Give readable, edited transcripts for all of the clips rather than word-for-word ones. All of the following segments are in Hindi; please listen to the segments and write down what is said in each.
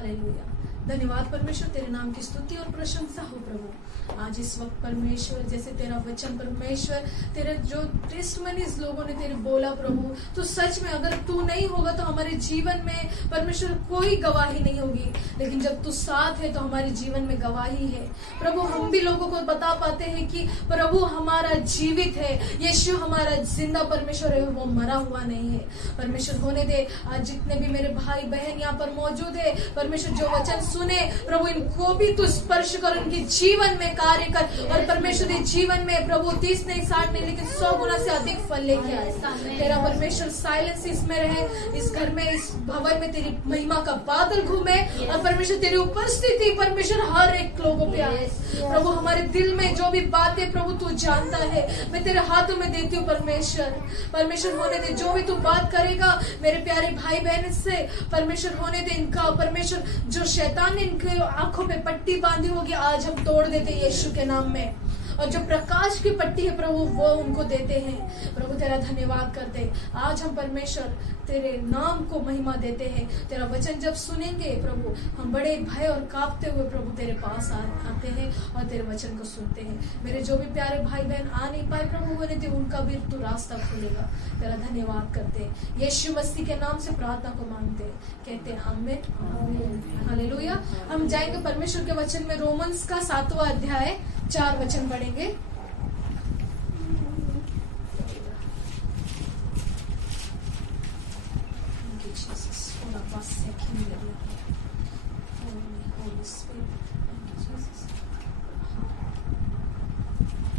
हालेलुया। धन्यवाद परमेश्वर, तेरे नाम की स्तुति और प्रशंसा हो प्रभु। आज इस वक्त परमेश्वर, जैसे तेरा वचन परमेश्वर, तेरे जो टेस्टमनीज लोगों ने तेरे बोला प्रभु, तो सच में अगर तू नहीं होगा तो हमारे जीवन में परमेश्वर कोई गवाही नहीं होगी, लेकिन जब तू साथ है तो हमारे जीवन में गवाही है प्रभु। हम भी लोगों को बता पाते हैं कि प्रभु हमारा जीवित है, यीशु हमारा जिंदा परमेश्वर है, वो मरा हुआ नहीं है परमेश्वर। होने दे आज जितने भी मेरे भाई बहन यहाँ पर मौजूद है परमेश्वर, जो वचन सुने प्रभु, इनको भी तू स्पर्श कर, उनके जीवन में कार्य कर, और परमेश्वर इस जीवन में प्रभु 30 नहीं 60 नहीं लेकिन 100 गुना से अधिक फल लेके आए। तेरा परमेश्वर साइलेंस इसमें रहे, इस घर में, इस भवन में तेरी महिमा का बादल घूमे, और परमेश्वर तेरी उपस्थिति परमेश्वर हर एक लोगों पे आए प्रभु। हमारे दिल में जो भी बातें प्रभु तू जानता है, मैं तेरे हाथों में देती हूँ परमेश्वर होने दे। जो भी तू बात करेगा मेरे प्यारे भाई बहन से परमेश्वर, होने दे इनका परमेश्वर, जो शैतान ने इनके आंखों पे पट्टी बांधी होगी आज हम तोड़ देते यीशु के नाम में, और जो प्रकाश की पट्टी है प्रभु वो उनको देते हैं प्रभु। तेरा धन्यवाद करते आज हम परमेश्वर, तेरे नाम को महिमा देते हैं। तेरा वचन जब सुनेंगे प्रभु, हम बड़े भय और कांपते हुए प्रभु तेरे पास आते हैं और तेरे वचन को सुनते हैं। मेरे जो भी प्यारे भाई बहन आ नहीं पाए प्रभु, होने दे उनका भी तू रास्ता खोलेगा। तेरा धन्यवाद करते हैं, यीशु मसीह के नाम से प्रार्थना को मांगते हैं, कहते हैं आमीन हालेलुया। हम जाएंगे परमेश्वर के वचन में, रोमन्स का 7वां अध्याय 4 वचन पढ़ेंगे।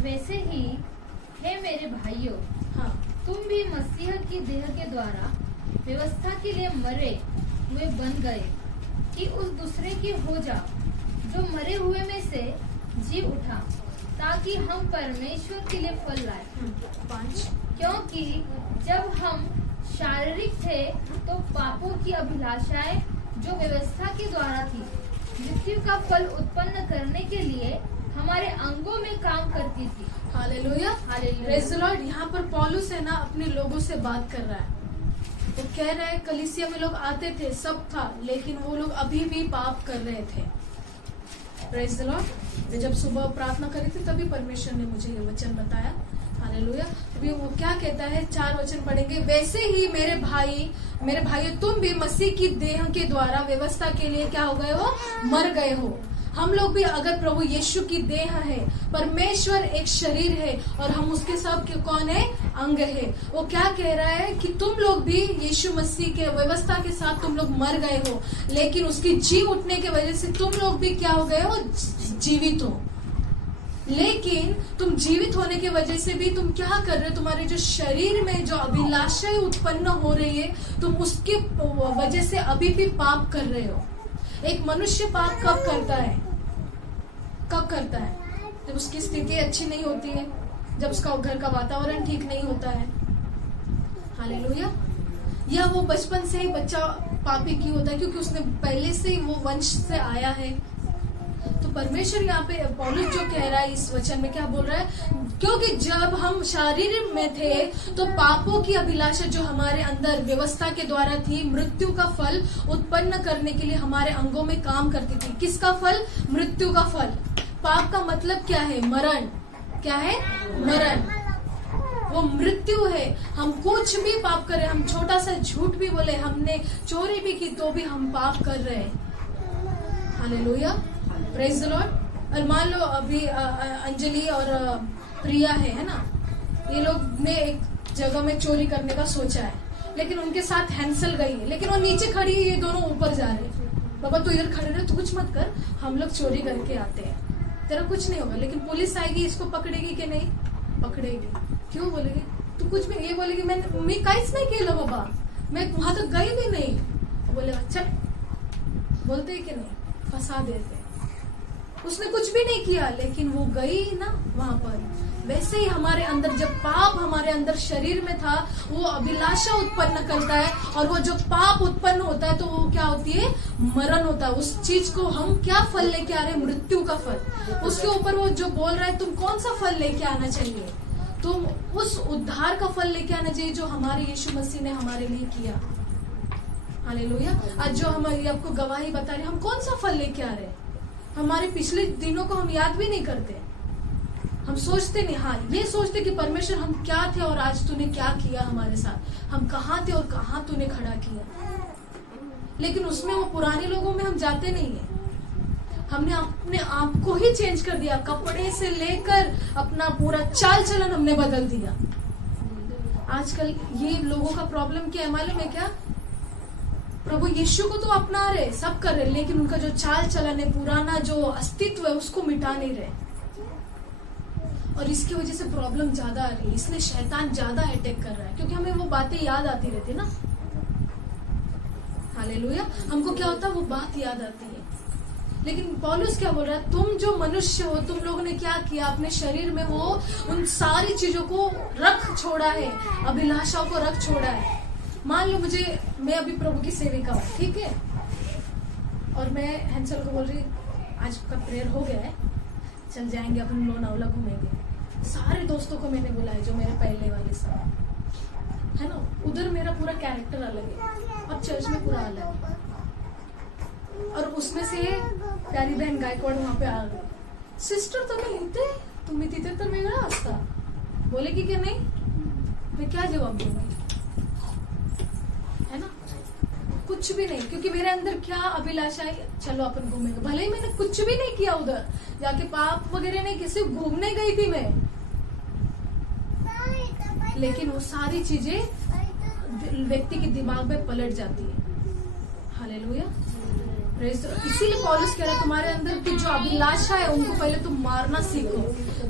वैसे ही हे मेरे भाइयों, हाँ, तुम भी मसीह की देह के द्वारा व्यवस्था के लिए मरे हुए बन गए, कि उस दूसरे की हो जाओ जो मरे हुए में से जी उठा, ताकि हम परमेश्वर के लिए फल लाए। 5 क्योंकि जब हम शारीरिक थे तो पापों की अभिलाषाएं जो व्यवस्था के द्वारा थी, मृत्यु का फल उत्पन्न करने के लिए हमारे अंगों में काम करती थी। Hallelujah hallelujah. Praise the Lord. यहाँ पर पौलुस है ना अपने लोगों से बात कर रहा है। वो कह रहा है कलीसिया में लोग आते थे, सब था, लेकिन वो लोग अभी भी पाप कर रहे थे। Praise the Lord. मैं जब सुबह प्रार्थना करी थी तभी परमेश्वर ने मुझे ये वचन बताया। हालेलुया। अभी वो क्या कहता है, 4 वचन पढ़ेंगे। वैसे ही मेरे भाइयों, तुम भी मसीह की देह के द्वारा व्यवस्था के लिए क्या हो गए हो, मर गए हो। हम लोग भी अगर प्रभु यीशु की देह है, परमेश्वर एक शरीर है और हम उसके सब के कौन है, अंग है। वो क्या कह रहा है कि तुम लोग भी यीशु मसीह के व्यवस्था के साथ तुम लोग मर गए हो, लेकिन उसकी जी उठने की वजह से तुम लोग भी क्या हो गए हो, जीवित हो। लेकिन तुम जीवित होने की वजह से भी तुम क्या कर रहे हो, तुम्हारे जो शरीर में जो अभिलाषाएं उत्पन्न हो रही है, तुम उसके वजह से अभी भी पाप कर रहे हो। एक मनुष्य पाप कब करता है, जब उसकी स्थिति अच्छी नहीं होती है, जब उसका घर का वातावरण ठीक नहीं होता है। हालेलुया। या वो बचपन से ही बच्चा पापी क्यों होता है, क्योंकि उसने पहले से ही वो वंश से आया है। तो परमेश्वर यहाँ पे पौलुस जो कह रहा है इस वचन में, क्या बोल रहा है, क्योंकि जब हम शारीर में थे तो पापों की अभिलाषा जो हमारे अंदर व्यवस्था के द्वारा थी, मृत्यु का फल उत्पन्न करने के लिए हमारे अंगों में काम करती थी। किसका फल, मृत्यु का फल। पाप का मतलब क्या है, मरण। क्या है, मरण। वो मृत्यु है। हम कुछ भी पाप करें, हम छोटा सा झूठ भी बोले, हमने चोरी भी की, तो भी हम पाप कर रहे हैं। Hallelujah praise the Lord. और मान लो अभी अंजलि और प्रिया है ना, ये लोग ने एक जगह में चोरी करने का सोचा है, लेकिन उनके साथ हैंसल गई है, लेकिन वो नीचे खड़ी है, ये दोनों ऊपर जा रहे हैं। बाबा तू इधर खड़े रहे, तू कुछ मत कर, हम लोग चोरी करके आते हैं, तेरा कुछ नहीं होगा। लेकिन पुलिस आएगी, इसको पकड़ेगी कि नहीं, पकड़ेगी। क्यों बोलेगी, तू कुछ भी, ये बोलेगी मैं काहीच नहीं केलं बाबा, मैं वहां तक गई भी नहीं। बोले अच्छा, बोलते कि नहीं, फंसा देते। उसने कुछ भी नहीं किया, लेकिन वो गई ना वहां पर। वैसे ही हमारे अंदर जब पाप हमारे अंदर शरीर में था, वो अभिलाषा उत्पन्न करता है, और वो जो पाप उत्पन्न होता है तो वो क्या होती है, मरण होता है। उस चीज को हम क्या फल लेके आ रहे हैं, मृत्यु का फल। उसके ऊपर वो जो बोल रहा है, तुम कौन सा फल लेके आना चाहिए, तुम उस उद्धार का फल लेके आना चाहिए जो हमारे यीशु मसीह ने हमारे लिए किया। हालेलुया। आज जो हमारी आपको गवाही बता रहे, हम कौन सा फल लेके आ रहे हैं? हमारे पिछले दिनों को हम याद भी नहीं करते, हम सोचते नहीं। हाँ, ये सोचते कि परमेश्वर हम क्या थे और आज तूने क्या किया हमारे साथ, हम कहाँ थे और कहाँ तूने खड़ा किया। लेकिन उसमें वो पुराने लोगों में हम जाते नहीं है। हमने अपने आप को ही चेंज कर दिया, कपड़े से लेकर अपना पूरा चाल चलन हमने बदल दिया। आजकल ये लोगों का प्रॉब्लम क्या है मालूम है क्या? प्रभु यीशु को तो अपना रहे, सब कर रहे, लेकिन उनका जो चाल चलन है, पुराना जो अस्तित्व है, उसको मिटा नहीं रहे। और इसकी वजह से प्रॉब्लम ज्यादा आ रही है, इसलिए शैतान ज्यादा अटैक कर रहा है, क्योंकि हमें वो बातें याद आती रहती ना। हालेलुया। हमको क्या होता है, वो बात याद आती है। लेकिन पौलुस क्या बोल रहा है, तुम जो मनुष्य हो, तुम लोगों ने क्या किया, अपने शरीर में वो उन सारी चीजों को रख छोड़ा है, अभिलाषाओं को रख छोड़ा है। मान लो मैं अभी प्रभु की सेविका हूँ, ठीक है, और मैं हैंसल को बोल रही आज का प्रेयर हो गया है, चल जाएंगे अपन लोनावला घूमेंगे। सारे दोस्तों को मैंने बुलाया जो मेरे पहले वाले सब है ना। उधर मेरा पूरा कैरेक्टर अलग है, अब चर्च में पूरा अलग है। और उसमें से प्यारी बहन गायकवाड़ वहां पे आ गई, सिस्टर तुम्हें तिथे तर वेगळा असता, बोलेगी कि नहीं, मैं क्या जवाब दूंगी, है ना? कुछ भी नहीं, क्योंकि मेरे अंदर क्या अभिलाषा है, चलो अपन घूमेंगे। भले ही मैंने कुछ भी नहीं किया, उधर जाके पाप वगैरह नहीं, किसी घूमने गई थी मैं, लेकिन वो सारी चीजें व्यक्ति के दिमाग में पलट जाती है। हालेलुया। इसीलिए पौलुस कह रहा है, तुम्हारे अंदर की जो अभिलाषा है उनको पहले तुम मारना सीखो,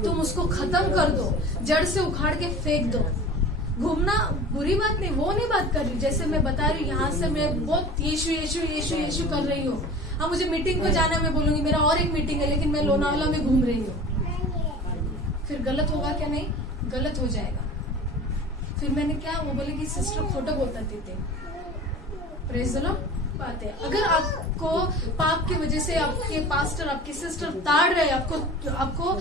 तुम उसको खत्म कर दो, जड़ से उखाड़ के फेंक दो। घूमना बुरी बात नहीं, वो नहीं बात कर रही। जैसे मैं बता रही हूँ, यहाँ से मैं बहुत यीशु यीशु यीशु यीशु कर रही हूँ। हाँ, मुझे मीटिंग को जाना है, मैं बोलूंगी मेरा और एक मीटिंग है, लेकिन मैं लोनावला में घूम रही हूँ, फिर गलत होगा क्या? नहीं, गलत हो जाएगा। फिर मैंने क्या, वो बोले कि सिस्टर खोटा बोलता थे। Praise the Lord. बात है, अगर आपको पाप की वजह से आपके पास्टर, आपकी सिस्टर ताड़ रहे, आपको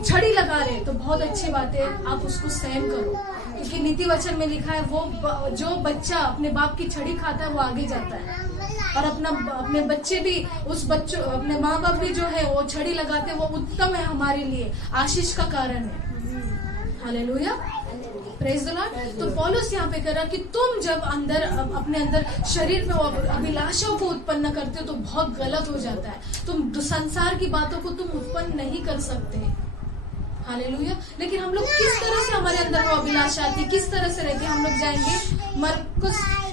छड़ी लगा रहे, तो बहुत अच्छी बात है, आप उसको सहन करो, क्योंकि नीति वचन में लिखा है, वो जो बच्चा अपने बाप की छड़ी खाता है वो आगे जाता है, और अपने बच्चे भी, उस बच्चों, अपने माँ बाप भी जो है वो छड़ी लगाते हैं, वो उत्तम है हमारे लिए, आशीष का कारण है। हालेलुया। Praise the Lord. तो पौलुस यहाँ पे कह रहा कि तुम जब अपने अंदर शरीर में अभिलाषाओं को उत्पन्न करते हो तो बहुत गलत हो जाता है। तुम संसार की बातों को तुम उत्पन्न नहीं कर सकते। हालेलुया। लेकिन हम लोग किस तरह से, हमारे अंदर वो अभिलाषा आती, किस तरह से रहती है? हम लोग जाएंगे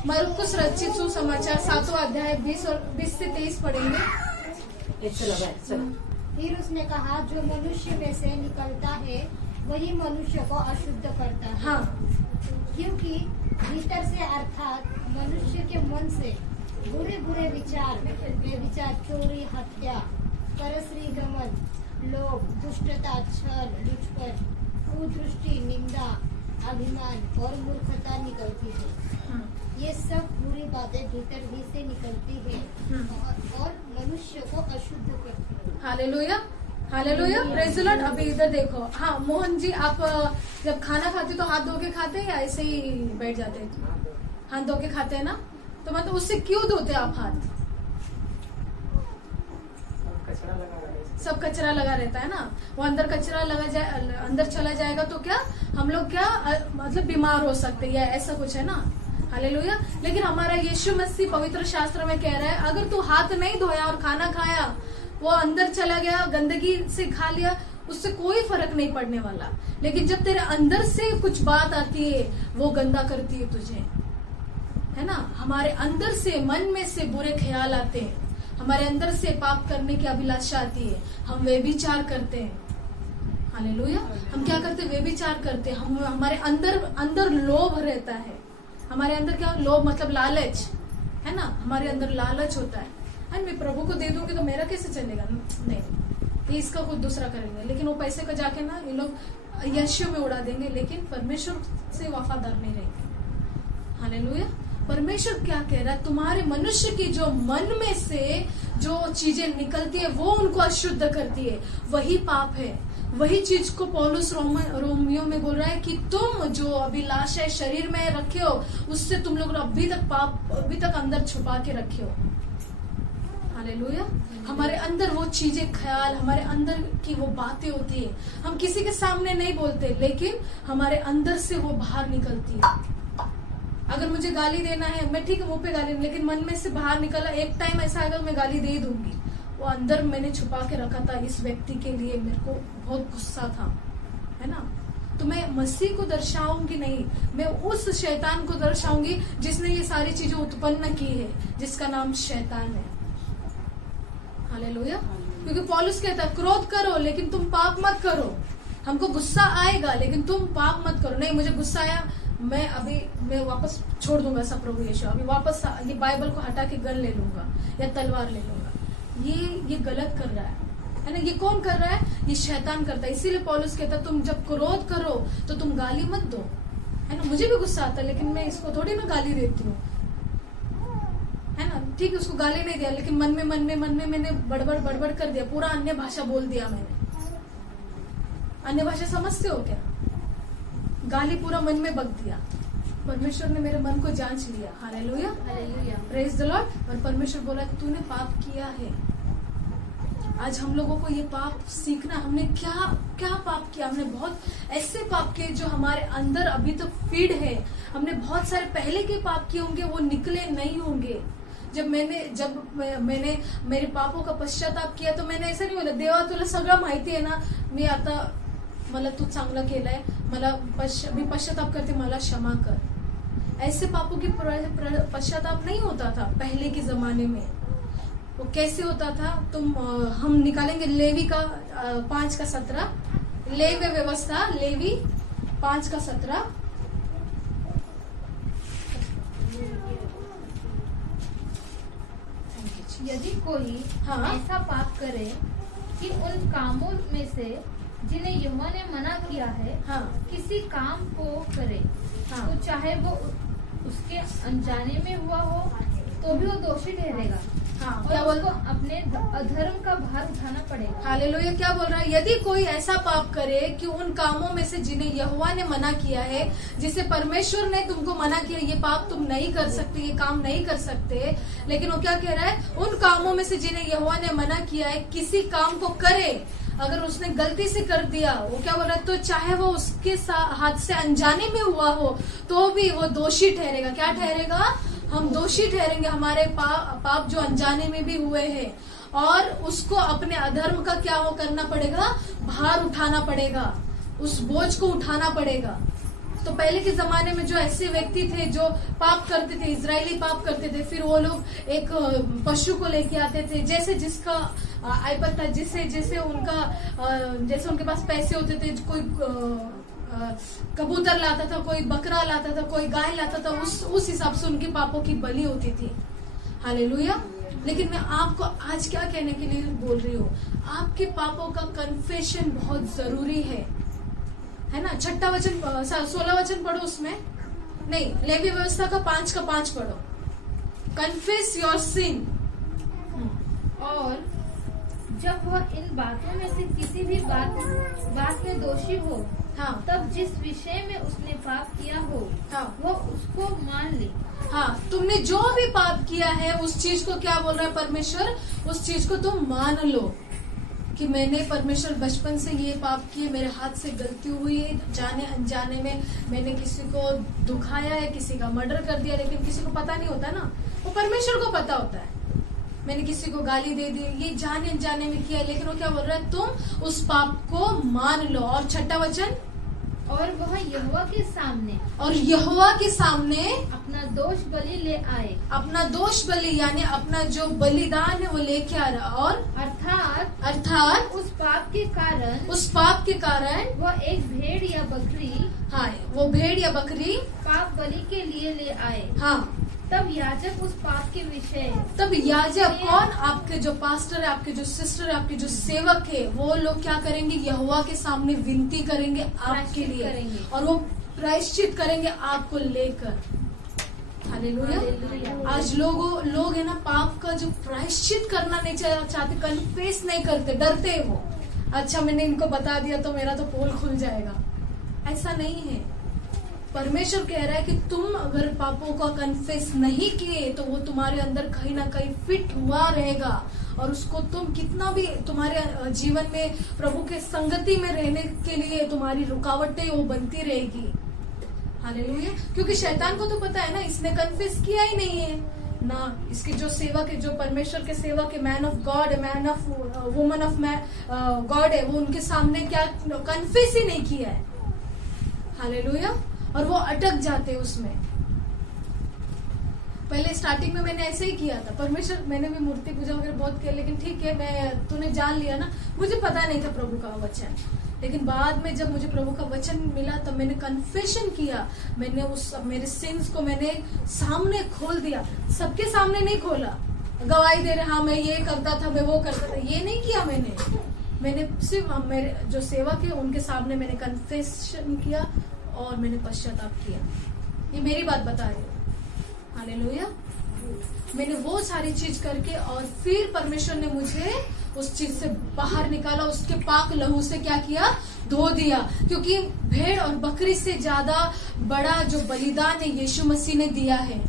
मरकुस रचित सुसमाचार 7वां अध्याय 20 से 23 पढ़ेंगे। फिर उसने कहा, जो मनुष्य में से निकलता है वही मनुष्य को अशुद्ध करता है। हाँ, क्योंकि भीतर से अर्थात मनुष्य के मन से बुरे बुरे विचार, चोरी, हत्या, परस्त्री गमन, लोभ, दुष्टता, छल, लुचपन, कुदृष्टि, निंदा, अभिमान और मूर्खता निकलती है। ये सब बुरी बातें भीतर ही से निकलती है और मनुष्य को अशुद्ध करती है। Hallelujah. Hallelujah. Praise the Lord. अभी इधर देखो। हाँ मोहन जी, आप जब खाना खाते तो हाथ धो के खाते हैं या ऐसे ही बैठ जाते हैं? हाथ धो के खाते हैं ना, तो मतलब उससे क्यों धोते आप हाथ? सब कचरा लगा रहता है ना, वो अंदर कचरा अंदर चला जाएगा तो क्या हम लोग क्या मतलब बीमार हो सकते हैं या ऐसा कुछ है ना। हालेलुया। लेकिन हमारा यीशु मसीह पवित्र शास्त्र में कह रहा है, अगर तू हाथ नहीं धोया और खाना खाया, वो अंदर चला गया, गंदगी से खा लिया, उससे कोई फर्क नहीं पड़ने वाला। लेकिन जब तेरे अंदर से कुछ बात आती है, वो गंदा करती है तुझे, है ना। हमारे अंदर से, मन में से बुरे ख्याल आते हैं, हमारे अंदर से पाप करने की अभिलाषा आती है, हम व्यभिचार करते हैं। हालेलुया। हम क्या करते हैं? व्यभिचार करते हैं। हम हमारे अंदर लोभ रहता है। हमारे अंदर क्या? लोभ मतलब लालच, है ना। हमारे अंदर लालच होता है, मैं प्रभु को दे दूंगी तो मेरा कैसे चलेगा? नहीं, ये इसका कुछ दूसरा करेंगे, लेकिन वो पैसे को जाके ना ये लोग यीशु में उड़ा देंगे, लेकिन परमेश्वर से वफादार नहीं रहेंगे। हालेलुया। परमेश्वर क्या कह रहा है? तुम्हारे मनुष्य की जो मन में से जो चीजें निकलती है वो उनको अशुद्ध करती है, वही पाप है। वही चीज को पौलुस रोमियो में बोल रहा है कि तुम जो अभिलाषा शरीर में रखे हो उससे तुम लोग अभी तक अंदर छुपा के रखे हो। हालेलुया। हमारे अंदर वो चीजें, ख्याल, हमारे अंदर की वो बातें होती है, हम किसी के सामने नहीं बोलते लेकिन हमारे अंदर से वो बाहर निकलती है। अगर मुझे गाली देना है, मैं ठीक है मुंह पे गाली, लेकिन मन में से बाहर निकला, एक टाइम ऐसा आएगा मैं गाली दे दूंगी। वो अंदर मैंने छुपा के रखा था, इस व्यक्ति के लिए मेरे को बहुत गुस्सा था, है ना। तो मैं मसीह को दर्शाऊंगी नहीं, मैं उस शैतान को दर्शाऊंगी जिसने ये सारी चीजें उत्पन्न की है, जिसका नाम शैतान है। हालेलुया। क्योंकि पौलुस कहता है क्रोध करो लेकिन तुम पाप मत करो। हमको गुस्सा आएगा लेकिन तुम पाप मत करो। नहीं, मुझे गुस्सा आया, मैं वापस छोड़ दूंगा सब प्रभु यीशु, अभी वापस ये बाइबल को हटा के गन ले लूंगा या तलवार ले लूंगा। ये गलत कर रहा है ना। ये कौन कर रहा है? ये शैतान करता है। इसीलिए पौलुस कहता है तुम जब क्रोध करो तो तुम गाली मत दो, है ना। मुझे भी गुस्सा आता है लेकिन मैं इसको थोड़ी ना गाली देती हूँ, है ना। ठीक है, उसको गाली नहीं दिया लेकिन मन में मैंने बड़बड़ कर दिया, पूरा अन्य भाषा बोल दिया मैंने। अन्य भाषा समझते हो क्या? गाली पूरा मन में बक दिया। परमेश्वर ने मेरे मन को जांच लिया। Hallelujah, hallelujah, praise the Lord. और परमेश्वर बोला कि तूने पाप किया है। आज हम लोगों को ये पाप सीखना, हमने क्या पाप किया। हमने बहुत ऐसे पाप किए जो हमारे अंदर अभी तक फीड है। हमने बहुत सारे पहले के पाप किए होंगे, वो निकले नहीं होंगे। जब मैंने मेरे पापों का पश्चाताप किया तो मैंने ऐसा नहीं बोला देवा तुला सगळं माहिती आहे ना, मी आता मला तू चांगलं केलंय, मला मी पश्चाताप करते, मला क्षमा कर। ऐसे पापों की पश्चाताप नहीं होता था पहले के जमाने में। वो कैसे होता था? हम निकालेंगे लेवी का 5:17, लेवी व्यवस्था, लेवी 5:17। यदि कोई हाँ। ऐसा पाप करे कि उन कामों में से जिन्हें यहोवा ने मना किया है, हाँ। किसी काम को करे, हाँ। तो चाहे वो उसके अनजाने में हुआ हो तो भी वो दोषी ठहरेगा। हाँ, और क्या बोल उसको अपने अधर्म का भार उठाना पड़ेगा। हालेलुया। क्या बोल रहा है? यदि कोई ऐसा पाप करे कि उन कामों में से जिन्हें यहोवा ने मना किया है, जिसे परमेश्वर ने तुमको मना किया, ये पाप तुम नहीं कर सकते, ये काम नहीं कर सकते, लेकिन वो क्या कह रहा है? उन कामों में से जिन्हें यहोवा ने मना किया है, किसी काम को करे। अगर उसने गलती से कर दिया, वो क्या बोल रहा है? तो चाहे वो उसके हाथ से अनजाने में हुआ हो तो भी वो दोषी ठहरेगा। क्या ठहरेगा? हम दोषी ठहरेंगे। हमारे पाप जो अनजाने में भी हुए हैं, और उसको अपने अधर्म का क्या हो करना पड़ेगा? भार उठाना पड़ेगा, उस बोझ को उठाना पड़ेगा। तो पहले के जमाने में जो ऐसे व्यक्ति थे जो पाप करते थे, इजरायली पाप करते थे, फिर वो लोग एक पशु को लेके आते थे, जैसे जिसका आयपत था, जैसे उनके पास पैसे होते थे। कोई कबूतर लाता था, कोई बकरा लाता था, कोई गाय लाता था, उस हिसाब से उनके पापों की बलि होती थी। हालेलुया। लेकिन मैं आपको आज क्या कहने के लिए बोल रही हूँ? आपके पापों का कन्फेशन बहुत जरूरी है ना। 16 वचन पढ़ो उसमें, नहीं, लेवी व्यवस्था का 5:5 पढ़ो। Confess your sin. और जब वह इन बातों में से किसी भी बात में दोषी हो, हाँ। तब जिस विषय में उसने पाप किया हो, हाँ। वो उसको मान ले। हाँ, तुमने जो भी पाप किया है उस चीज को क्या बोल रहा है परमेश्वर? उस चीज को तुम मान लो कि मैंने परमेश्वर बचपन से ये पाप किए, मेरे हाथ से गलती हुई है, जाने अनजाने में मैंने किसी को दुखाया है, किसी का मर्डर कर दिया, लेकिन किसी को पता नहीं होता ना, वो परमेश्वर को पता होता है। मैंने किसी को गाली दे दी, ये जाने अनजाने में किया, लेकिन वो क्या बोल रहा है? तुम उस पाप को मान लो। और 6वां वचन, और वह यहोवा के सामने, और यहोवा के सामने अपना दोष बलि ले आए। अपना दोष बलि यानी अपना जो बलिदान है वो लेके आ रहा, और अर्थात उस पाप के कारण वह एक भेड़ या बकरी, हाँ, वो भेड़ या बकरी पाप बलि के लिए ले आए। हाँ। तब याजक उस पाप के विषय, तब याजक कौन? आपके जो पास्टर है, आपके जो सिस्टर है, आपके जो सेवक है, वो लोग क्या करेंगे? यहोवा के सामने विनती करेंगे आपके लिए, और वो प्रायश्चित करेंगे आपको लेकर। हालेलुया। आज लोग है ना, पाप का जो प्रायश्चित करना नहीं चाहते, कन्फेस नहीं करते, डरते हैं वो। अच्छा मैंने इनको बता दिया तो मेरा तो पोल खुल जाएगा। ऐसा नहीं है। परमेश्वर कह रहा है कि तुम अगर पापों का कन्फेस नहीं किए तो वो तुम्हारे अंदर कहीं ना कहीं फिट हुआ रहेगा, और उसको तुम कितना भी तुम्हारे जीवन में प्रभु के संगति में रहने के लिए तुम्हारी रुकावटें वो बनती रहेगी। हालेलुया। क्योंकि शैतान को तो पता है ना, इसने कन्फेस किया ही नहीं है ना। इसके जो सेवक है, जो परमेश्वर के सेवक है, मैन ऑफ गॉड है, man of woman of God है, वो उनके सामने क्या कन्फेस ही नहीं किया है। हालेलुया। और वो अटक जाते उसमें। पहले स्टार्टिंग में मैंने ऐसे ही किया था। परमेश्वर, मैंने भी मूर्ति पूजा वगैरह बहुत किया, लेकिन ठीक है, तूने जान लिया ना, मुझे पता नहीं था प्रभु का वचन। लेकिन बाद में जब मुझे प्रभु का वचन मिला तब मैंने कन्फेशन किया। मैंने मेरे सिंस को मैंने सामने खोल दिया। सबके सामने नहीं खोला, गवाही दे रहे हाँ मैं ये करता था, मैं वो करता था, ये नहीं किया मैंने सिर्फ मेरे जो सेवक है उनके सामने मैंने कन्फेशन किया और मैंने पश्चाताप किया। ये मेरी बात बता रही हूँ। हालेलुया। मैंने वो सारी चीज करके और फिर परमेश्वर ने मुझे उस चीज से बाहर निकाला, उसके पाक लहू से क्या किया, धो दिया। क्योंकि भेड़ और बकरी से ज्यादा बड़ा जो बलिदान है यीशु मसीह ने दिया है।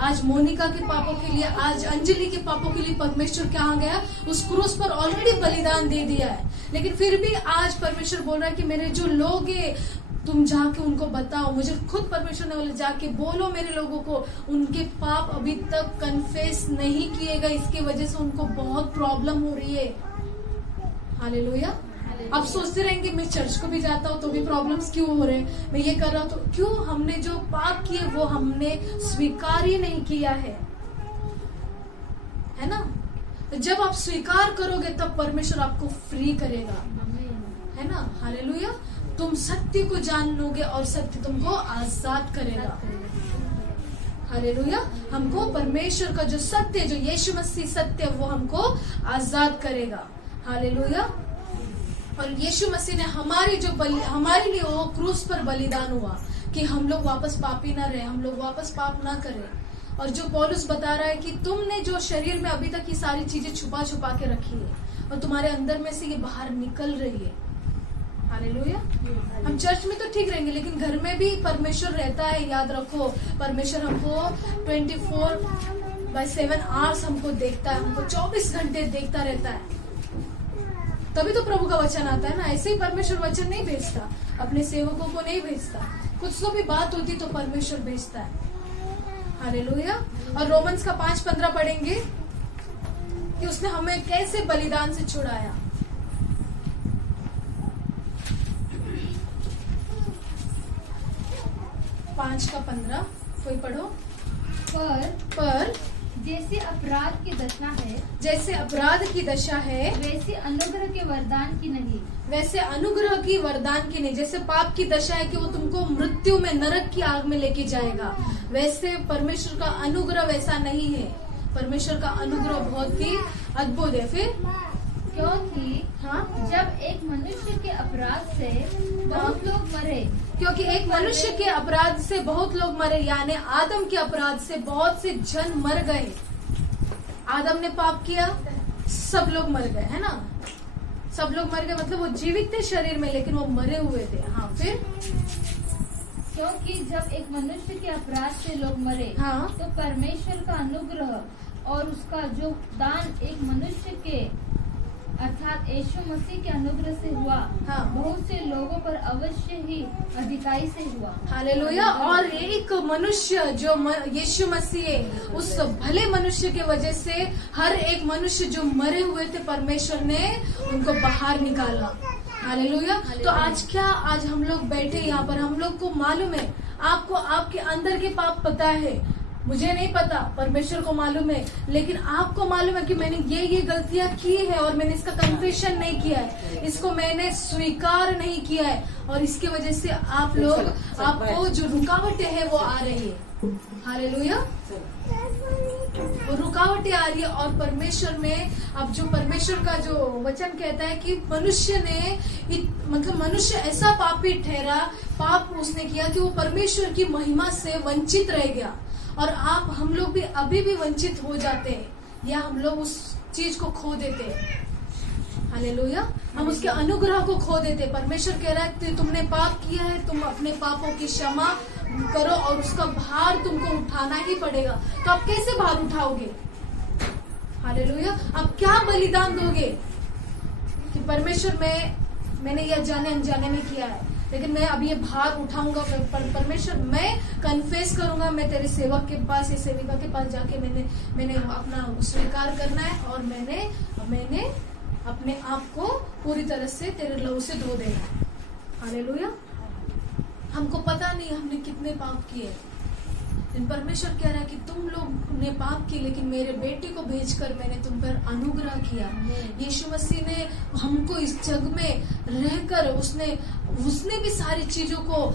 आज मोनिका के पापों के लिए, आज अंजलि के पापों के लिए परमेश्वर कहाँ गया, उस क्रूस पर ऑलरेडी बलिदान दे दिया है। लेकिन फिर भी आज परमेश्वर बोल रहा है कि मेरे जो लोग हैं तुम जाके उनको बताओ। मुझे खुद परमेश्वर ने बोला जाके बोलो मेरे लोगों को, उनके पाप अभी तक कन्फेस नहीं किए गए, इसके वजह से उनको बहुत प्रॉब्लम हो रही है। हालेलुया। आप सोचते रहेंगे मैं चर्च को भी जाता हूँ तो भी प्रॉब्लम्स क्यों हो रहे हैं, मैं ये कर रहा हूँ तो क्यों, हमने जो पाप किए वो हमने स्वीकार ही नहीं किया है ना। तो जब आप स्वीकार करोगे तब परमेश्वर आपको फ्री करेगा, है ना। हालेलुया। तुम सत्य को जान लोगे और सत्य तुमको आजाद करेगा। हालेलुया। हमको परमेश्वर का जो सत्य, जो यीशु मसीह सत्य, वो हमको आजाद करेगा। हालेलुया। और यीशु मसीह ने हमारे लिए वो क्रूस पर बलिदान हुआ कि हम लोग वापस पापी ना रहे, हम लोग वापस पाप ना करें। और जो पौलुस बता रहा है कि तुमने जो शरीर में अभी तक ये सारी चीजें छुपा छुपा के रखी है और तुम्हारे अंदर में से ये बाहर निकल रही है। हालेलुया। हम चर्च में तो ठीक रहेंगे लेकिन घर में भी परमेश्वर रहता है। याद रखो, परमेश्वर हमको 24/7 आवर्स हमको देखता है, हमको 24 घंटे देखता रहता है। तभी तो प्रभु का वचन आता है ना। ऐसे ही परमेश्वर वचन नहीं भेजता, अपने सेवकों को नहीं भेजता, कुछ तो भी बात होती तो परमेश्वर भेजता है। हालेलुया। और रोमन्स का 5:15 पढ़ेंगे कि उसने हमें कैसे बलिदान से छुड़ाया। 5:15 कोई पढ़ो। पर जैसे अपराध की दशा है, जैसे अपराध की दशा है, वैसे अनुग्रह के वरदान की नहीं। वैसे अनुग्रह की वरदान की नहीं। जैसे पाप की दशा है कि वो तुमको मृत्यु में, नरक की आग में लेके जाएगा, वैसे परमेश्वर का अनुग्रह वैसा नहीं है। परमेश्वर का अनुग्रह बहुत ही अद्भुत है। फिर क्योंकि जब एक मनुष्य के अपराध से बहुत लोग मरे, क्योंकि एक मनुष्य के अपराध से बहुत लोग मरे, यानी आदम के अपराध से बहुत से जन मर गए। आदम ने पाप किया, सब लोग मर गए, है ना। सब लोग मर गए मतलब वो जीवित थे शरीर में लेकिन वो मरे हुए थे। हाँ, फिर क्योंकि जब एक मनुष्य के अपराध से लोग मरे, तो परमेश्वर का अनुग्रह और उसका जो दान एक मनुष्य के अर्थात यीशु मसीह के अनुग्रह से हुआ, बहुत से लोगों पर अवश्य ही अधिकारी से हुआ। हालेलुया। और एक मनुष्य जो यीशु मसीह है, उस भले मनुष्य के वजह से हर एक मनुष्य जो मरे हुए थे परमेश्वर ने उनको बाहर निकाला। हालेलुया। तो आज हम लोग बैठे यहाँ पर, हम लोग को मालूम है, आपको आपके अंदर के पाप पता है, मुझे नहीं पता, परमेश्वर को मालूम है। लेकिन आपको मालूम है कि मैंने ये गलतियां की है और मैंने इसका कन्फेशन नहीं किया है, इसको मैंने स्वीकार नहीं किया है, और इसकी वजह से आपको जो रुकावटें है वो आ रही है। हालेलुया। वो रुकावटें आ रही है। और परमेश्वर में अब जो परमेश्वर का जो वचन कहता है कि मनुष्य ने मतलब मनुष्य ऐसा पापी ठहरा, पाप उसने किया कि वो परमेश्वर की महिमा से वंचित रह गया। और हम लोग भी अभी भी वंचित हो जाते हैं, या हम लोग उस चीज को खो देते हैं। हालेलुया। हम उसके अनुग्रह को खो देते। परमेश्वर कह रहा है कि तुमने पाप किया है, तुम अपने पापों की क्षमा करो और उसका भार तुमको उठाना ही पड़ेगा। तो आप कैसे भार उठाओगे? हालेलुया। आप क्या बलिदान दोगे कि परमेश्वर मैंने यह जाने अनजाने में किया है, लेकिन मैं अब ये भार उठाऊंगा। परमेश्वर मैं कन्फेस करूंगा, मैं तेरे सेवक के पास या सेविका के पास जाके मैंने अपना स्वीकार करना है और मैंने अपने आप को पूरी तरह से तेरे लहू से धो देना है। हालेलुया। हमको पता नहीं हमने कितने पाप किए, लेकिन परमेश्वर कह रहा है कि तुम लोग ने पाप किए, लेकिन मेरे बेटे को भेजकर मैंने तुम पर अनुग्रह किया। यीशु मसीह ने हमको इस जग में रहकर उसने भी सारी चीजों को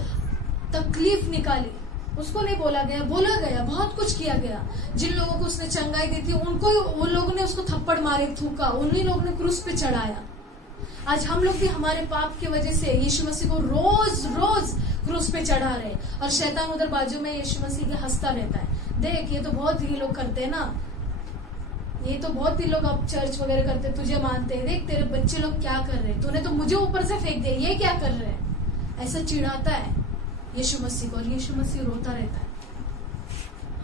तकलीफ निकाली। उसको नहीं बोला गया, बहुत कुछ किया गया। जिन लोगों को उसने चंगाई दी थी उन लोगों ने उसको थप्पड़ मारे, थूका, उन्हीं लोगों ने क्रूस पे चढ़ाया। आज हम लोग भी हमारे पाप की वजह से यीशु मसीह को रोज रोज क्रूस पे चढ़ा रहे, और शैतान उधर बाजू में यीशु मसीह के हंसता रहता है। देख, ये तो बहुत ही लोग करते हैं ना, ये तो बहुत ही लोग अब चर्च वगैरह करते, तुझे मानते हैं, देख तेरे बच्चे लोग क्या कर रहे हैं, तूने तो मुझे ऊपर से फेंक दिया, ये क्या कर रहे हैं। ऐसा चिढ़ाता है यीशु मसीह को, और यीशु मसीह रोता रहता है।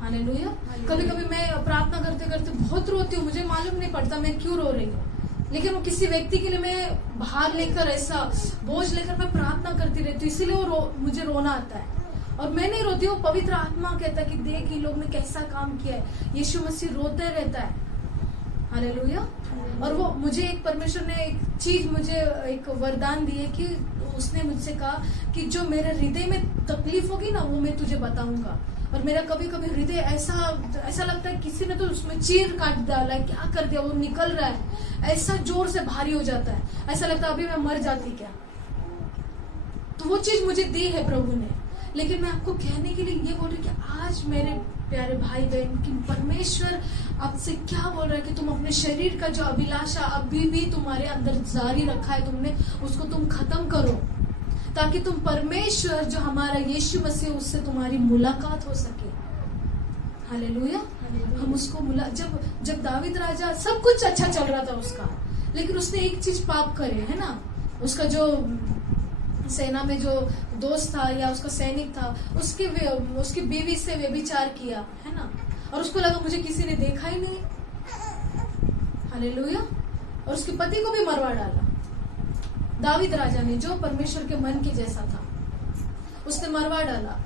हालेलुया। कभी कभी मैं प्रार्थना करते करते बहुत रोती हूँ, मुझे मालूम नहीं पड़ता मैं क्यों रो रही हूँ, लेकिन वो किसी व्यक्ति के लिए मैं भार लेकर, ऐसा बोझ लेकर मैं प्रार्थना करती रहती हूँ, इसीलिए मुझे रोना आता है। और मैं नहीं रोती हूँ, पवित्र आत्मा कहता है कि देख ये लोग ने कैसा काम किया है। यीशु मसीह रोते रहता है। हालेलुया। और वो मुझे एक परमेश्वर ने एक चीज, मुझे एक वरदान दी है कि उसने मुझसे कहा कि जो मेरे हृदय में तकलीफ होगी ना, वो मैं तुझे बताऊंगा। और मेरा कभी कभी हृदय ऐसा लगता है किसी ने तो उसमें चीर काट डाला है, क्या कर दिया, वो निकल रहा है, ऐसा जोर से भारी हो जाता है, ऐसा लगता है अभी मैं मर जाती क्या। तो वो चीज मुझे दी है प्रभु ने। लेकिन मैं आपको कहने के लिए ये बोल रही कि आज मेरे प्यारे भाई बहन कि परमेश्वर आपसे क्या बोल रहा है कि तुम अपने शरीर का जो अभिलाषा अभी भी तुम्हारे अंदर जारी रखा है, तुमने उसको तुम खत्म करो, ताकि तुम परमेश्वर जो हमारा यीशु मसीह, उससे तुम्हारी मुलाकात हो सके। हालेलुया। हम उसको जब दावीद राजा, सब कुछ अच्छा चल रहा था उसका, लेकिन उसने एक चीज पाप करे, है ना, उसका जो सेना में जो दोस्त था या उसका सैनिक था, उसकी बीवी से व्यभिचार किया, है ना, और उसको लगा मुझे किसी ने देखा ही नहीं। हालेलुया। और उसके पति को भी मरवा डाला दावीद राजा ने, जो परमेश्वर के मन के जैसा था, उसने मरवा डाला,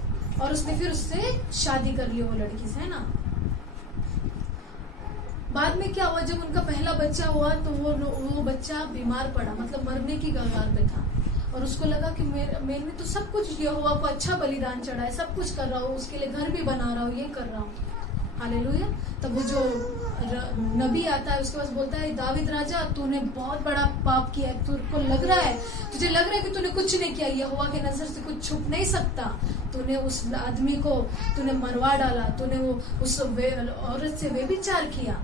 और उसने फिर उससे शादी कर ली वो लड़की से, है ना। बाद में क्या हुआ, जब उनका पहला बच्चा हुआ तो वो बच्चा बीमार पड़ा, मतलब मरने की कगार पे था, और उसको लगा कि मैंने तो सब कुछ यहोवा को अच्छा बलिदान चढ़ा है, सब कुछ कर रहा हूँ, उसके लिए घर भी बना रहा हूँ, ये कर रहा हूँ। हालेलुया। तब वो जो नबी आता है उसके पास बोलता है, दावीद राजा तूने बहुत बड़ा पाप किया है, तुझे लग रहा है कि तूने कुछ नहीं किया, यहोवा के नजर से कुछ छुप नहीं सकता, तूने उस आदमी को तूने मरवा डाला, तूने वो उस औरत से व्यभिचार किया,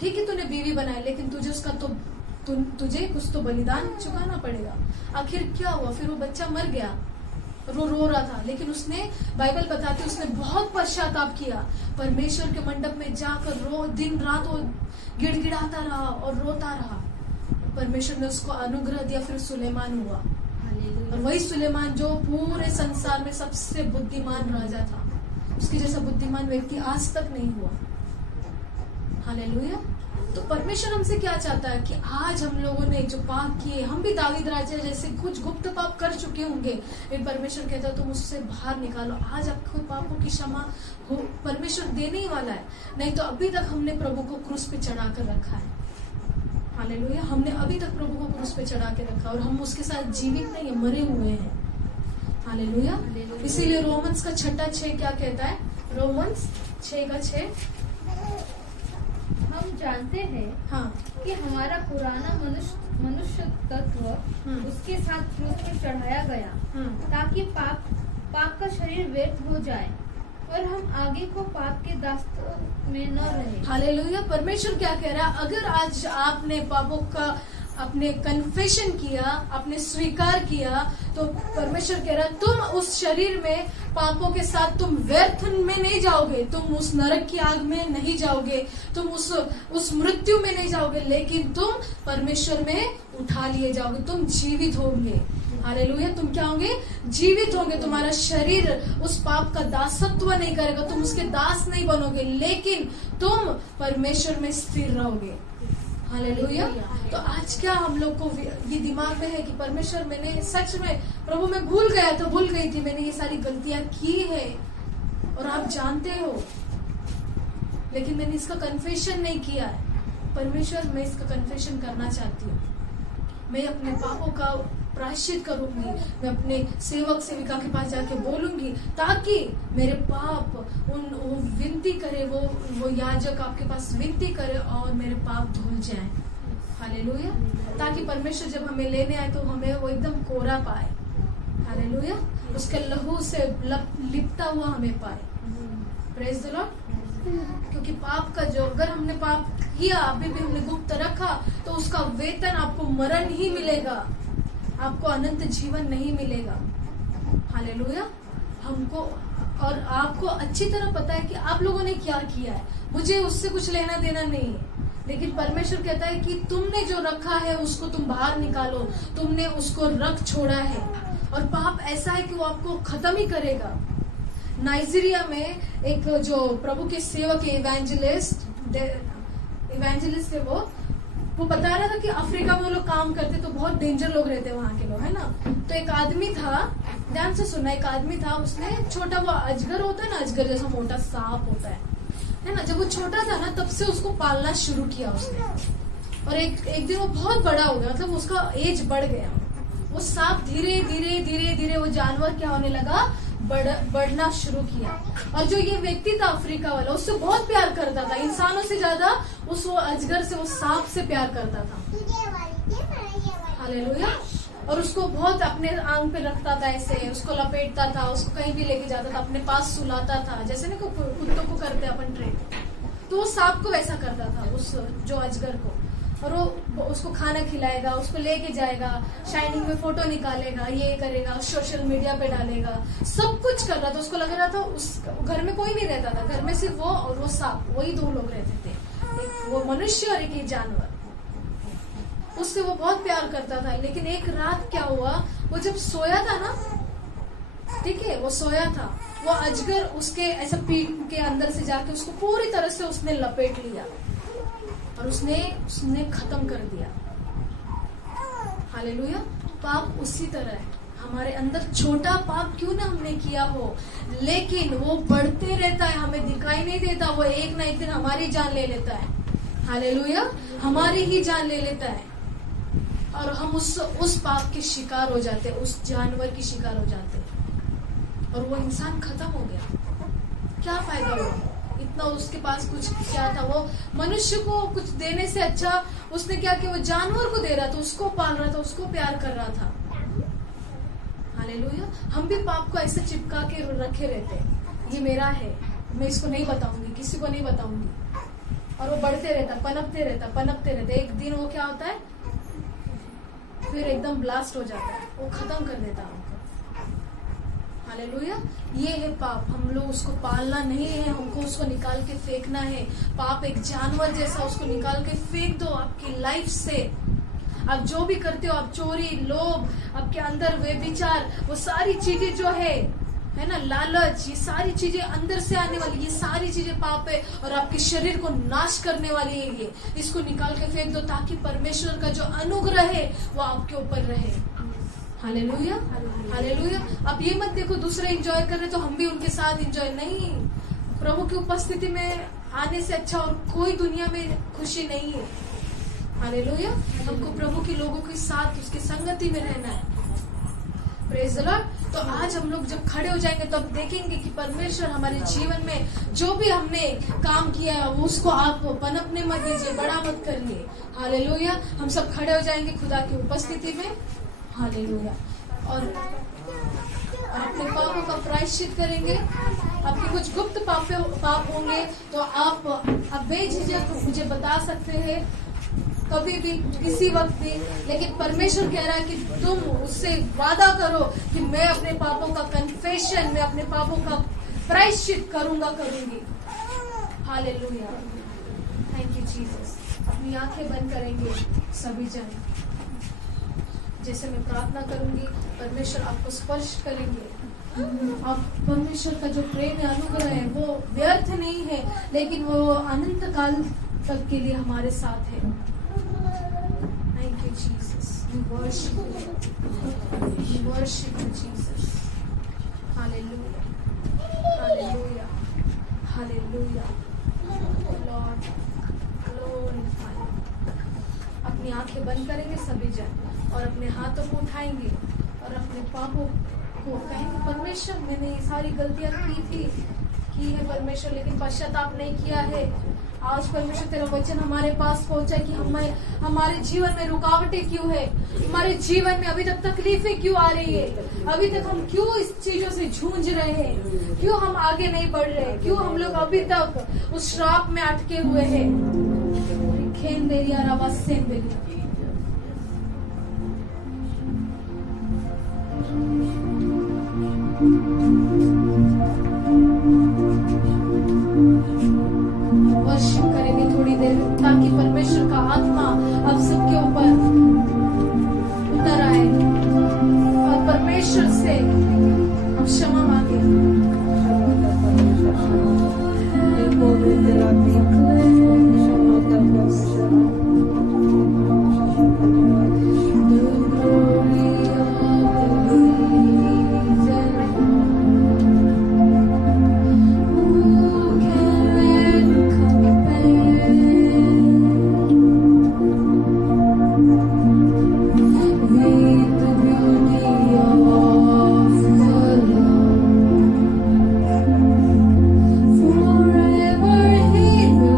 ठीक है तूने बीवी बनाई, लेकिन तुझे कुछ तो बलिदान चुकाना पड़ेगा। आखिर क्या हुआ, फिर वो बच्चा मर गया, रो रहा था, लेकिन उसने, बाइबल बताती है, उसने बहुत पश्चाताप किया, परमेश्वर के मंडप में जाकर दिन रात वो गिड़गिड़ाता रहा और रोता रहा। परमेश्वर ने उसको अनुग्रह दिया, फिर सुलेमान हुआ, और वही सुलेमान जो पूरे संसार में सबसे बुद्धिमान राजा था, उसके जैसा बुद्धिमान व्यक्ति आज तक नहीं हुआ। हालेलुया। तो परमेश्वर हमसे क्या चाहता है कि आज हम लोगों ने जो पाप किए, हम भी दावीद राजा जैसे कुछ गुप्त पाप कर चुके होंगे, लेकिन परमेश्वर कहता है तुम उससे बाहर निकालो। आज आपको पापों की क्षमा हो परमेश्वर देने ही वाला है, नहीं तो अभी तक हमने प्रभु को क्रूस पे चढ़ा कर रखा है। हालेलुया। हमने अभी तक प्रभु को क्रूस पे चढ़ा के रखा, और हम उसके साथ जीवित नहीं, मरे हुए हैं। हालेलुया। इसीलिए रोमन्स का 6:6 क्या कहता है, रोमन्स 6:6, हम जानते हैं कि हमारा पुराना मनुष्य तत्व उसके साथ क्रूस पर चढ़ाया गया, ताकि पाप का शरीर व्यर्थ हो जाए और हम आगे को पाप के दास्तों में न रहे। हालेलुया। परमेश्वर क्या कह रहा है, अगर आज आपने पापों का अपने कन्फेशन किया, आपने स्वीकार किया, तो परमेश्वर कह रहा है तुम उस शरीर में पापों के साथ तुम व्यर्थ में नहीं जाओगे, तुम उस नरक की आग में नहीं जाओगे, तुम उस मृत्यु में नहीं जाओगे, लेकिन तुम परमेश्वर में उठा लिए जाओगे, तुम जीवित होंगे। हालेलुया। तुम क्या होंगे? जीवित होंगे। तुम्हारा शरीर उस पाप का दासत्व नहीं करेगा, तुम उसके दास नहीं बनोगे, लेकिन तुम परमेश्वर में स्थिर रहोगे। हालेलुया। तो आज क्या हम लोग को ये दिमाग में है कि परमेश्वर, मैंने सच में प्रभु मैं भूल गई थी, मैंने ये सारी गलतियां की है और आप जानते हो, लेकिन मैंने इसका कन्फेशन नहीं किया है। परमेश्वर, मैं इसका कन्फेशन करना चाहती हूँ, मैं अपने पापों का प्रायश्चित करूंगी, मैं अपने सेवक सेविका के पास जाके बोलूंगी, ताकि मेरे पाप वो विनती करे, वो याजक आपके पास विनती करे और मेरे पाप धुल जाएं। हालेलुया। ताकि परमेश्वर जब हमें लेने आए तो हमें वो एकदम कोरा पाए। हालेलुया। उसके लहू से लिपटा हुआ हमें पाए। Praise the Lord. क्योंकि पाप का जो, अगर हमने पाप किया, अभी भी हमने गुप्त रखा, तो उसका वेतन आपको मरण ही मिलेगा, आपको अनंत जीवन नहीं मिलेगा। हालेलुया। हमको और आपको अच्छी तरह पता है कि आप लोगों ने क्या किया है, मुझे उससे कुछ लेना देना नहीं है, लेकिन परमेश्वर कहता है कि तुमने जो रखा है उसको तुम बाहर निकालो, तुमने उसको रख छोड़ा है। और पाप ऐसा है कि वो आपको खत्म ही करेगा। नाइजीरिया में एक जो प्रभु के सेवक इवेंजलिस्ट है, वो बता रहा था कि अफ्रीका में वो लोग काम करते तो बहुत डेंजर लोग रहते वहां के लोग, है ना। तो एक आदमी था, ध्यान से सुनना, एक आदमी था, उसने छोटा वो अजगर होता है ना, अजगर जैसा मोटा सांप होता है ना, जब वो छोटा था ना तब से उसको पालना शुरू किया उसने। और एक दिन वो बहुत बड़ा हो गया, मतलब उसका एज बढ़ गया, वो सांप धीरे धीरे धीरे धीरे वो जानवर क्या होने लगा, बढ़ना शुरू किया। और जो ये व्यक्ति था अफ्रीका वाला, उससे बहुत प्यार करता था, इंसानों से ज्यादा उस वो अजगर से, वो सांप से प्यार करता था। हालेलुया। और उसको बहुत अपने आंग पे रखता था, ऐसे उसको लपेटता था, उसको कहीं भी लेके जाता था, अपने पास सुलाता था, जैसे ना कुत्तों को करते अपन ट्रेन, तो वो सांप को वैसा करता था, उस जो अजगर को। और वो उसको खाना खिलाएगा, उसको लेके जाएगा, शाइनिंग में फोटो निकालेगा, ये करेगा, सोशल मीडिया पे डालेगा, सब कुछ कर रहा था। उसको लग रहा था उस घर में कोई नहीं रहता था, घर में सिर्फ वो और वो सांप, वही दो लोग रहते थे, वो मनुष्य और एक जानवर। उससे वो बहुत प्यार करता था। लेकिन एक रात क्या हुआ, वो जब सोया था ना, ठीक है, वो सोया था, वो अजगर उसके ऐसा पीठ के अंदर से जाके उसको पूरी तरह से उसने लपेट लिया और उसने खत्म कर दिया। हालेलुया। पाप उसी तरह है, हमारे अंदर छोटा पाप क्यों ना हमने किया हो, लेकिन वो बढ़ते रहता है, हमें दिखाई नहीं देता, वो एक ना एक दिन हमारी जान ले लेता है। हालेलुया। हमारी ही जान ले लेता है और हम उस पाप के शिकार हो जाते, उस जानवर की शिकार हो जाते, और वो इंसान खत्म हो गया। क्या फायदा हुआ, इतना उसके पास कुछ क्या था, वो मनुष्य को कुछ देने से अच्छा उसने क्या किया, वो जानवर को दे रहा था, उसको पाल रहा था, उसको प्यार कर रहा था। हालेलुया। हम भी पाप को ऐसे चिपका के रखे रहते, ये मेरा है, मैं इसको नहीं बताऊंगी, किसी को नहीं बताऊंगी, और वो बढ़ते रहता, पनपते रहता। एक दिन वो क्या होता है, फिर एकदम ब्लास्ट हो जाता है, वो खत्म कर देता है हमको। हालेलुया। ये है पाप, हम लोग उसको पालना नहीं है, हमको उसको निकाल के फेंकना है। पाप एक जानवर जैसा, उसको निकाल के फेंक दो आपकी लाइफ से। आप जो भी करते हो, आप चोरी, लोभ, आपके अंदर वे विचार, वो सारी चीजें जो है ना, लालच, ये सारी चीजें अंदर से आने वाली, ये सारी चीजें पाप है और आपके शरीर को नाश करने वाली है। ये इसको निकाल के फेंक दो, ताकि परमेश्वर का जो अनुग्रह है वो आपके ऊपर रहे। हालेलुया। हालेलुया। अब ये मत देखो दूसरे एंजॉय कर रहे तो हम भी उनके साथ एंजॉय, नहीं। प्रभु की उपस्थिति में आने से अच्छा और कोई दुनिया में खुशी नहीं है। हालेलुया। हमको प्रभु के लोगों के साथ उसकी संगति में रहना है। Praise the Lord. तो आज हम लोग जब खड़े हो जाएंगे तो अब देखेंगे कि परमेश्वर हमारे जीवन में जो भी हमने काम किया है उसको आप पनपने मत दीजिए, बड़ा मत करिए। हालेलुया। हम सब खड़े हो जाएंगे खुदा की उपस्थिति में। हालेलुया। और अपने पापों का प्रायश्चित करेंगे। आपके कुछ गुप्त पाप होंगे तो आप बेझिझक मुझे बता सकते हैं। कभी भी किसी वक्त भी, लेकिन परमेश्वर कह रहा है कि तुम उससे वादा करो कि मैं अपने पापों का कन्फेशन, मैं अपने पापों का प्रायश्चित करूंगी। Hallelujah, thank you Jesus. अपनी आंखें बंद करेंगे सभी जन। जैसे मैं प्रार्थना करूंगी परमेश्वर आपको स्पर्श करेंगे। आप परमेश्वर का जो प्रेम है, अनुग्रह है, वो व्यर्थ नहीं है, लेकिन वो अनंत काल तक के लिए हमारे साथ है। Thank you Jesus, we worship you Jesus. Hallelujah, hallelujah, hallelujah. Lord glorify. अपनी आंखें बंद करेंगे सभी जन और अपने हाथों को उठाएंगे और अपने पापों को कहेंगे परमेश्वर मैंने ये सारी गलतियां की है परमेश्वर, लेकिन पश्चाताप नहीं किया है। आज परमेश्वर तेरा वचन हमारे पास पहुंचा कि हमारे जीवन में रुकावटें क्यों है, हमारे जीवन में अभी तक तकलीफें क्यों आ रही है, अभी तक हम क्यों इस चीजों से जूझ रहे हैं, क्यों हम आगे नहीं बढ़ रहे, क्यों हम लोग अभी तक उस श्राप में अटके हुए हैं। खेन देरिया रवा सेन देरिया। वर्शिप करेंगे थोड़ी देर ताकि परमेश्वर का आत्मा अब सबके ऊपर उतर आए और परमेश्वर से हम क्षमा मांगे। Forever he will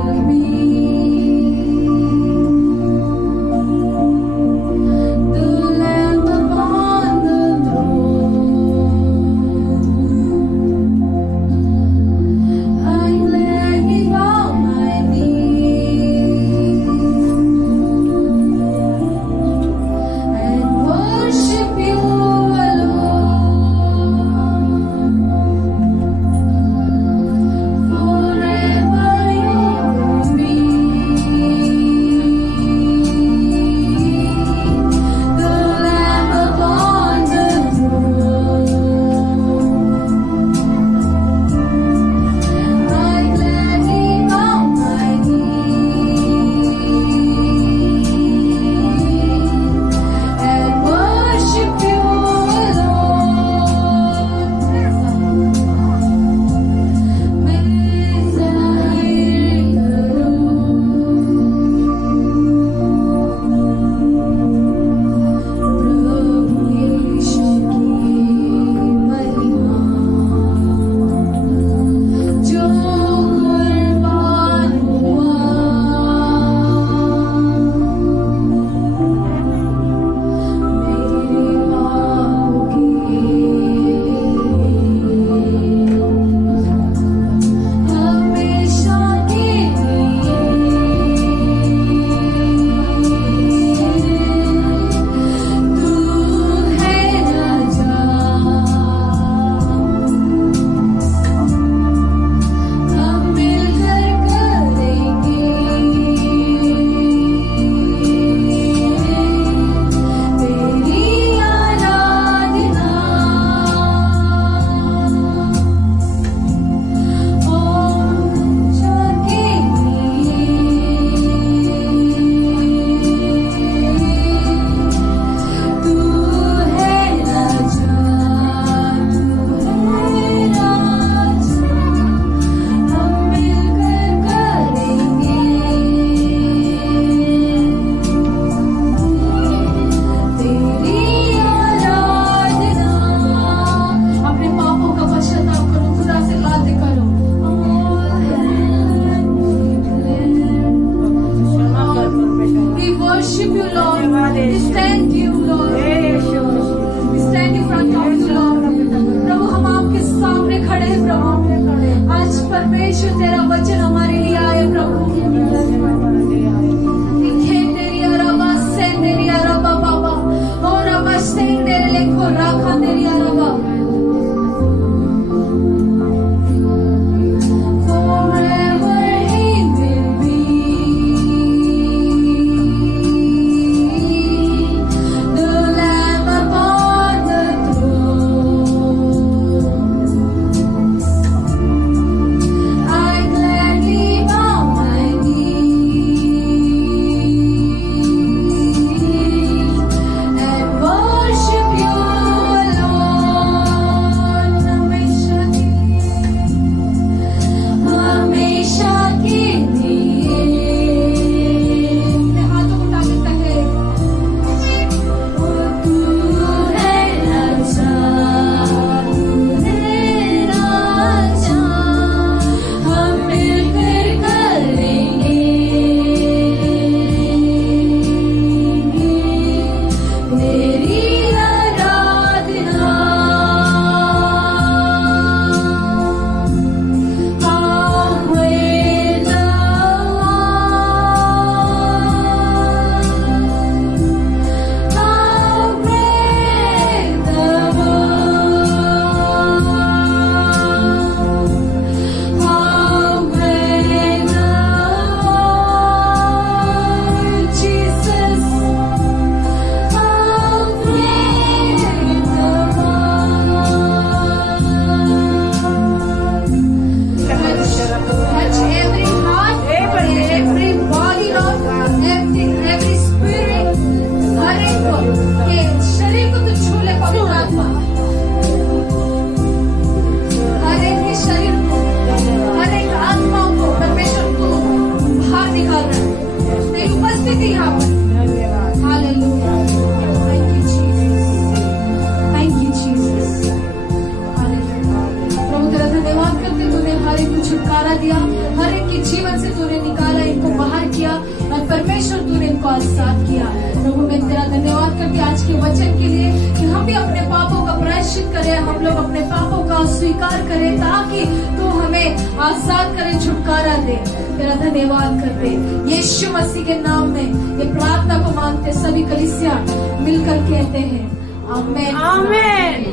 से तूने निकाला, इनको बाहर किया और परमेश्वर तूने इनको आजाद किया। प्रभु मैं तेरा धन्यवाद करती आज के वचन के लिए कि हम भी अपने पापों का प्रायश्चित करें, हम लोग अपने पापों का स्वीकार करें ताकि तू हमें आजाद करे, छुटकारा दे। तेरा धन्यवाद करते यीशु मसीह के नाम में ये प्रार्थना को मांगते सभी कलीसिया मिलकर कहते हैं आमेन आमेन।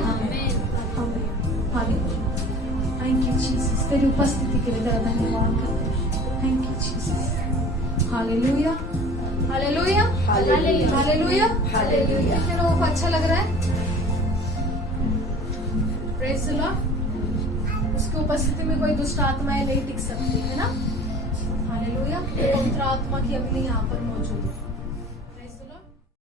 थैंक यू जीसस, तेरी उपस्थिति के लिए तेरा धन्यवाद करते हैं। Thank you Jesus. Hallelujah hallelujah hallelujah hallelujah. क्या लोगों को अच्छा लग रहा है? Praise the Lord. उसकी उपस्थिति में कोई दुष्ट आत्माएं नहीं टिक सकती है ना। हालेलुया। पवित्र आत्मा की अग्नि यहाँ पर मौजूद है।